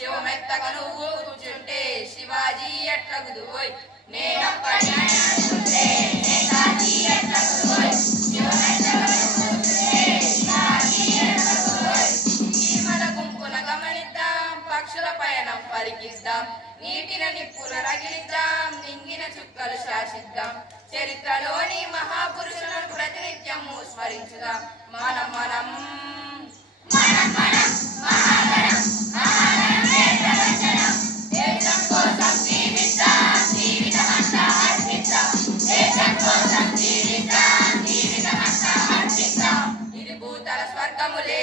శివమెత్తగా నువ్వు కూర్చుంటే శివాజీ ఎట్లగుదువోయ్ చీమల గుంపున గమనిద్దాం పక్షుల పయనం పరికిద్దాం నీటిన నిప్పుల రగిలిద్దాం నింగిన చుక్కలు శాసిద్దాం చరిత్రలోని మహాపురుషులను ప్రతినిత్యము స్మరించుదాం మనం మనం ఇది భూతల స్వర్గములే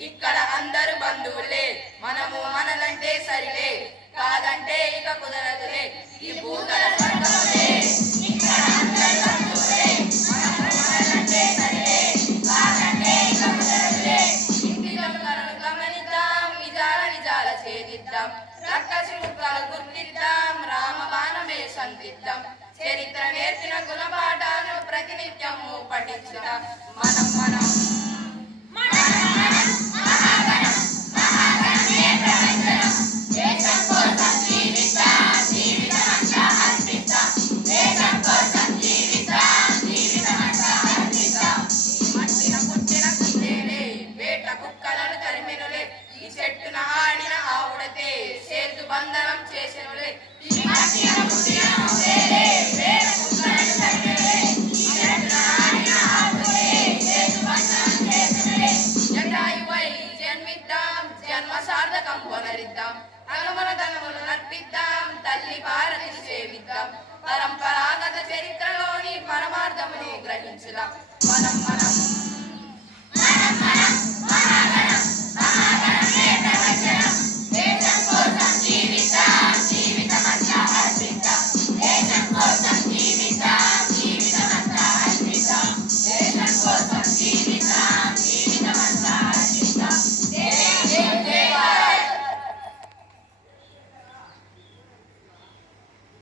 ఇక్కడ అందరు బంధువులే మనము మనలంటే సరిలే కాదంటే ఇక కుదరదులే ఇది భూతల స్వర్గములే ఇక్కడ అందరు బంధువులే మనము మనలంటే సరిలే కాదంటే ఇక కుదరదులే ఇంటి దొంగలను గమనిద్దాం నిజాల నిజాల ఛేదిద్దాం రక్కసి ముక్కలు గుర్తిద్దాం రామబాణమే సంధిద్దాం చరిత్ర నేర్పిన గుణపాఠాలను ప్రతినిత్యము పఠించుదాం మనం మనం బంధనం చేసినులే జటాయువై జన్మిద్దాం జన్మ సార్థకం పునరిద్దాం అనుమన ధనములు నర్పిద్దాం తల్లి భారతిని సేవిద్దాం పరంపరాగత చరిత్రలోని పరమార్థమును గ్రహించుదాం మనం